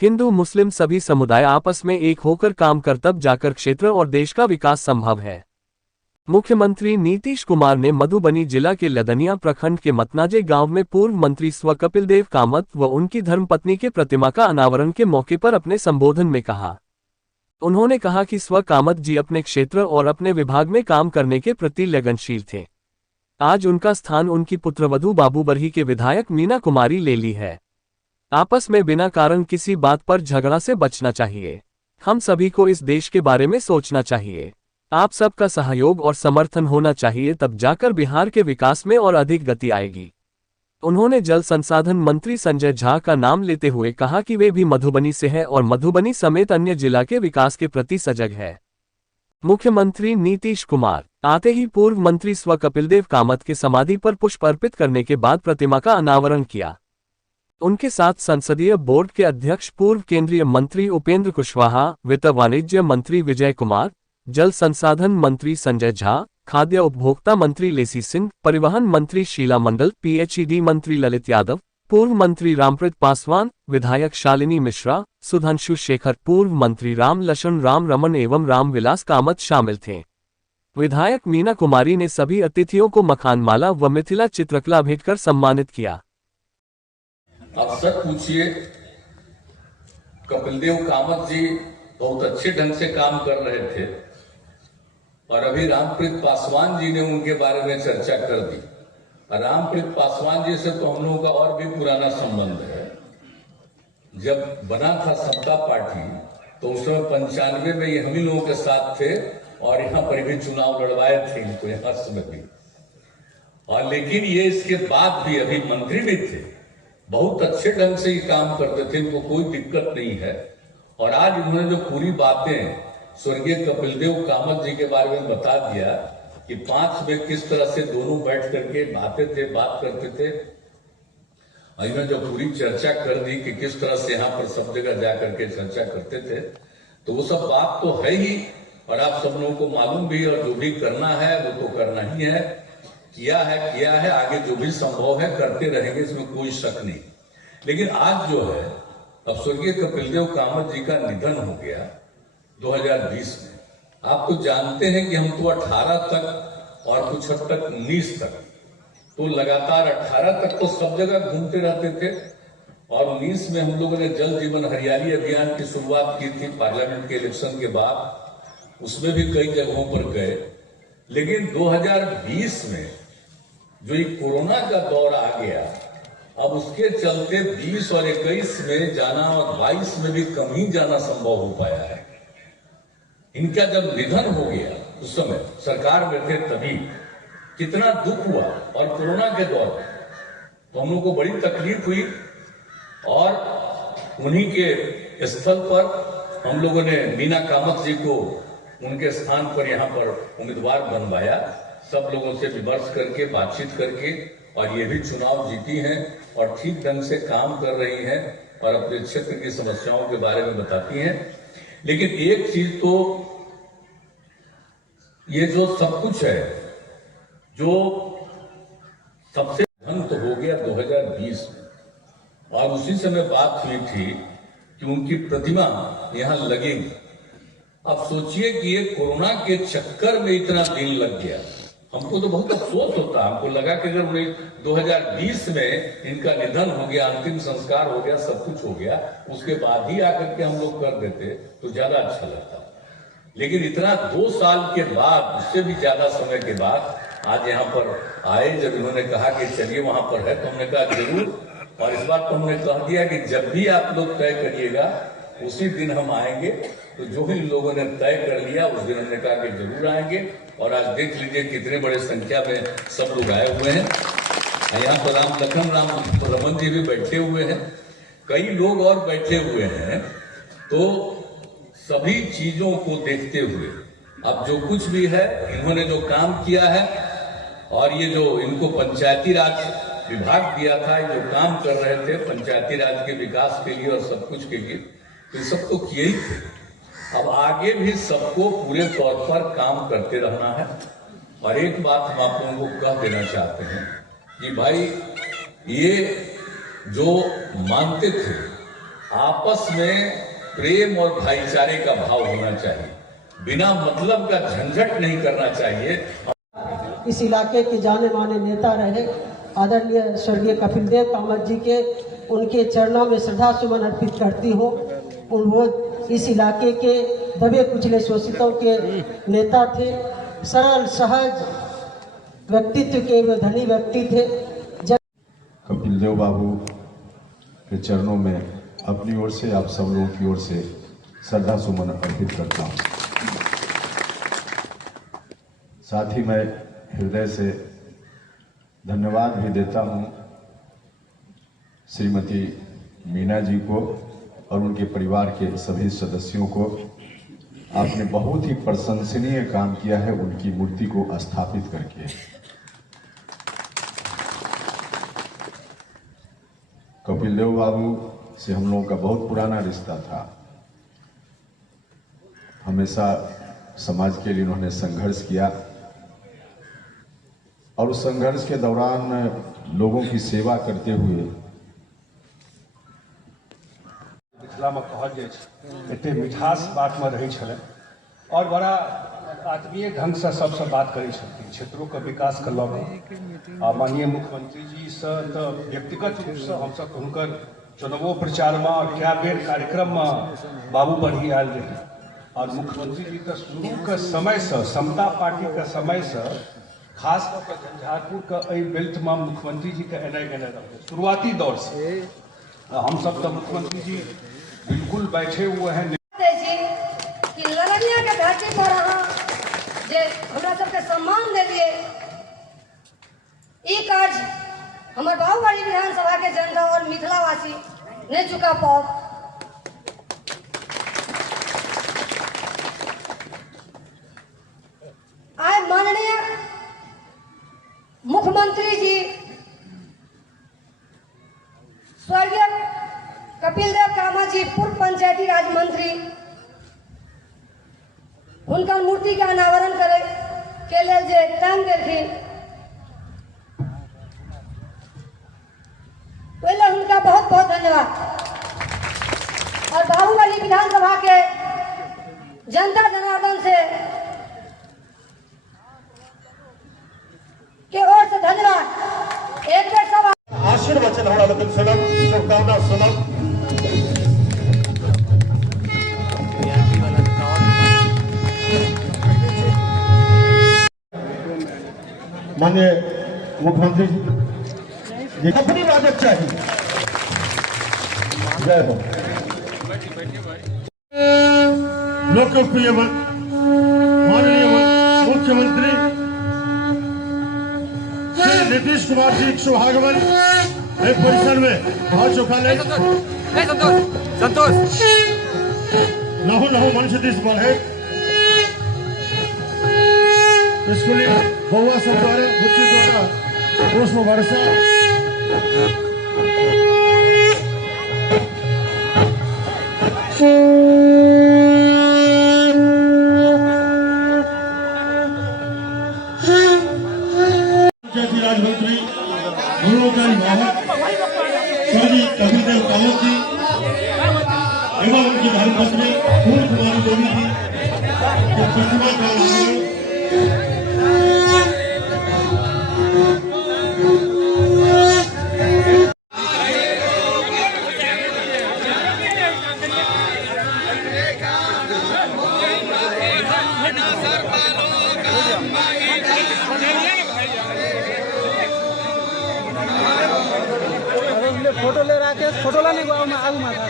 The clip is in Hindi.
हिंदू मुस्लिम सभी समुदाय आपस में एक होकर काम कर तब जाकर क्षेत्र और देश का विकास संभव है। मुख्यमंत्री नीतीश कुमार ने मधुबनी जिला के लदनिया प्रखंड के मतनाजे गांव में पूर्व मंत्री स्व कपिलदेव कामत व उनकी धर्मपत्नी के प्रतिमा का अनावरण के मौके पर अपने संबोधन में कहा। उन्होंने कहा कि स्व कामत जी अपने क्षेत्र और अपने विभाग में काम करने के प्रति लगनशील थे। आज उनका स्थान उनकी पुत्रवधू बाबूबरही के विधायक मीना कुमारी ले ली है। आपस में बिना कारण किसी बात पर झगड़ा से बचना चाहिए। हम सभी को इस देश के बारे में सोचना चाहिए। आप सबका सहयोग और समर्थन होना चाहिए, तब जाकर बिहार के विकास में और अधिक गति आएगी। उन्होंने जल संसाधन मंत्री संजय झा का नाम लेते हुए कहा कि वे भी मधुबनी से हैं और मधुबनी समेत अन्य जिला के विकास के प्रति सजग है। मुख्यमंत्री नीतीश कुमार आते ही पूर्व मंत्री स्व कपिलदेव कामत के समाधि पर पुष्प अर्पित करने के बाद प्रतिमा का अनावरण किया। उनके साथ संसदीय बोर्ड के अध्यक्ष पूर्व केंद्रीय मंत्री उपेंद्र कुशवाहा, वित्त वाणिज्य मंत्री विजय कुमार, जल संसाधन मंत्री संजय झा, खाद्य उपभोक्ता मंत्री लेसी सिंह, परिवहन मंत्री शीला मंडल, पीएचईडी मंत्री ललित यादव, पूर्व मंत्री रामप्रीत पासवान, विधायक शालिनी मिश्रा, सुधांशु शेखर, पूर्व मंत्री राम लक्ष्मण राम रमन एवं रामविलास कामत शामिल थे। विधायक मीना कुमारी ने सभी अतिथियों को मखानमाला व मिथिला चित्रकला भेंट कर सम्मानित किया। आप सब पूछिए, कपिलदेव कामत जी बहुत अच्छे ढंग से काम कर रहे थे और अभी रामप्रीत पासवान जी ने उनके बारे में चर्चा कर दी। रामप्रीत पासवान जी से तो हम लोगों का और भी पुराना संबंध है। जब बना था समता पार्टी तो उस समय 95 में ये हम ही लोगों के साथ थे और यहाँ पर भी चुनाव लड़वाए थे इनको, यहाँ समय भी। और लेकिन ये इसके बाद भी अभी मंत्री भी थे, बहुत अच्छे ढंग से ये काम करते थे, इनको कोई दिक्कत नहीं है। और आज उन्होंने जो पूरी बातें स्वर्गीय कपिलदेव कामत जी के बारे में बता दिया कि 5 में किस तरह से दोनों बैठ करके आते थे, बात करते थे, इन्होंने जो पूरी चर्चा कर दी कि किस तरह से यहाँ पर सब जगह जा करके चर्चा करते थे, तो वो सब बात तो है ही और आप सब लोगों को मालूम भी, और जो भी करना है वो तो करना ही है, किया है, आगे जो भी संभव है करते रहेंगे, इसमें कोई शक नहीं। लेकिन आज जो है, अब स्वर्गीय कपिलदेव कामत जी का निधन हो गया 2020 में। आप तो जानते हैं कि हम तो 18 तक और कुछ हद तक 19 तक तो लगातार 18 तक तो सब जगह घूमते रहते थे और 19 में हम लोगों ने जल जीवन हरियाली अभियान की शुरुआत की थी पार्लियामेंट के इलेक्शन के बाद, उसमें भी कई जगहों पर गए। लेकिन 2020 में जो ये कोरोना का दौर आ गया, अब उसके चलते 20 और 21 में जाना और 22 में भी कम ही जाना संभव हो पाया है। इनका जब निधन हो गया उस समय सरकार में थे, तभी कितना दुख हुआ और कोरोना के दौर में तो हम लोग को बड़ी तकलीफ हुई और उन्हीं के स्थल पर हम लोगों ने मीना कामत जी को उनके स्थान पर यहाँ पर उम्मीदवार बनवाया, सब लोगों से विमर्श करके, बातचीत करके, और ये भी चुनाव जीती हैं और ठीक ढंग से काम कर रही हैं और अपने क्षेत्र की समस्याओं के बारे में बताती हैं। लेकिन एक चीज तो ये जो सब कुछ है, जो सबसे धन तो हो गया 2020 में और उसी समय बात हुई थी कि उनकी प्रतिमा यहाँ लगेगी। अब सोचिए कि ये कोरोना के चक्कर में इतना दिन लग गया, हमको तो बहुत अफसोस होता। हमको लगा कि अगर उन्हें 2020 में इनका निधन हो गया, अंतिम संस्कार हो गया, सब कुछ हो गया, उसके बाद ही आकर के हम लोग कर देते तो ज्यादा अच्छा लगता। लेकिन इतना 2 साल के बाद, उससे भी ज्यादा समय के बाद आज यहाँ पर आए। जब इन्होंने कहा कि चलिए वहां पर है, तो हमने कहा जरूर, और इस बार तो हमने कह दिया कि जब भी आप लोग तय करिएगा उसी दिन हम आएंगे। तो जो भी लोगों ने तय कर लिया उस दिन हमने कहा कि जरूर आएंगे। और आज देख लीजिए कितने बड़े संख्या में सब लोग आए हुए हैं। यहाँ पर राम लखन राम रमन जी भी बैठे हुए हैं, कई लोग और बैठे हुए हैं। तो सभी चीजों को देखते हुए अब जो कुछ भी है, इन्होंने जो काम किया है और ये जो इनको पंचायती राज विभाग दिया था, ये जो काम कर रहे थे पंचायती राज के विकास के लिए और सब कुछ के लिए, तो सब तो किए ही थे। अब आगे भी सबको पूरे तौर पर काम करते रहना है। और एक बात हम आप लोगों को कह देना चाहते हैं कि भाई, ये जो मानते थे आपस में प्रेम और भाईचारे का भाव होना चाहिए, बिना मतलब का झंझट नहीं करना चाहिए। इस इलाके के जाने माने नेता रहे आदरणीय स्वर्गीय कपिल देव कामत जी के उनके चरणों में श्रद्धा सुमन अर्पित करती हूँ। वो इस इलाके के दबे कुचले शोषितों के नेता थे, सरल सहज व्यक्तित्व के वे धनी व्यक्ति थे। कपिल देव बाबू के चरणों में अपनी ओर से आप सब लोगों की ओर से श्रद्धा सुमन अर्पित करता हूँ। साथ ही मैं हृदय से धन्यवाद भी देता हूँ श्रीमती मीना जी को और उनके परिवार के सभी सदस्यों को। आपने बहुत ही प्रशंसनीय काम किया है उनकी मूर्ति को स्थापित करके। कपिल देव बाबू से हम लोगों का बहुत पुराना रिश्ता था। हमेशा समाज के लिए उन्होंने संघर्ष किया और उस संघर्ष के दौरान लोगों की सेवा करते हुए मिथिला में कहल जाए एते मिठास बात में रही छले और बड़ा आत्मीय ढंग से सबसे बात करै छथिन। क्षेत्रों का विकास के लऽ कऽ माननीय मुख्यमंत्री जी से तो व्यक्तिगत रूप से हम सब हुनकर चुनावो प्रचार में क्या बेर कार्यक्रम में बाबू बढ़ी आयल रही और मुख्यमंत्री जी के शुरू के समय से समता पार्टी के समय से खास कर झंझारपुर के बेल्ट में मुख्यमंत्री जी के एने रहे शुरुआती दौर से। हम सब तो मुख्यमंत्री जी बिल्कुल बैठे हुए हैं कि लड़निया के धरती पर हमरा सबके सम्मान देलिए। ई काज हमारे बाहुबली विधानसभा के जनता और मिथिलावासी नहीं चुका पाओ। आज माननीय मुख्यमंत्री जी स्वर्गीय कपिल देव कामत जी पूर्व पंचायती राज मंत्री उनका मूर्ति के अनावरण करे के लिए जे टाइम देलखिन पहले उनका बहुत बहुत धन्यवाद। और बाहुबली विधानसभा के जनता जनार्दन से के ओर से धन्यवाद। एक बेर सब आशीर्वचन हमरा लोकन सुनब, शुभकामना सुनब। माननीय मुख्यमंत्री जी अपनी बात चाहिए। जय हो। लोकप्रिय माननीय मुख्यमंत्री श्री नीतीश कुमार जी शुभागमन एक परिसर में आ चुका है। संतोष लहू लहू मंच दिस बढ़े स्कूली बउआ सब द्वारा बच्चे द्वारा पुष्प वर्षा पंचायती राज मंत्री मनोहर महत स्वर्गीय कपिल देव कामत जी एवं उनकी धर्मपत्नी फूल कुमारी देवी जी के प्रतिमा का अनावरण फोटो ले रहा है, फोटो लाने को आगू माता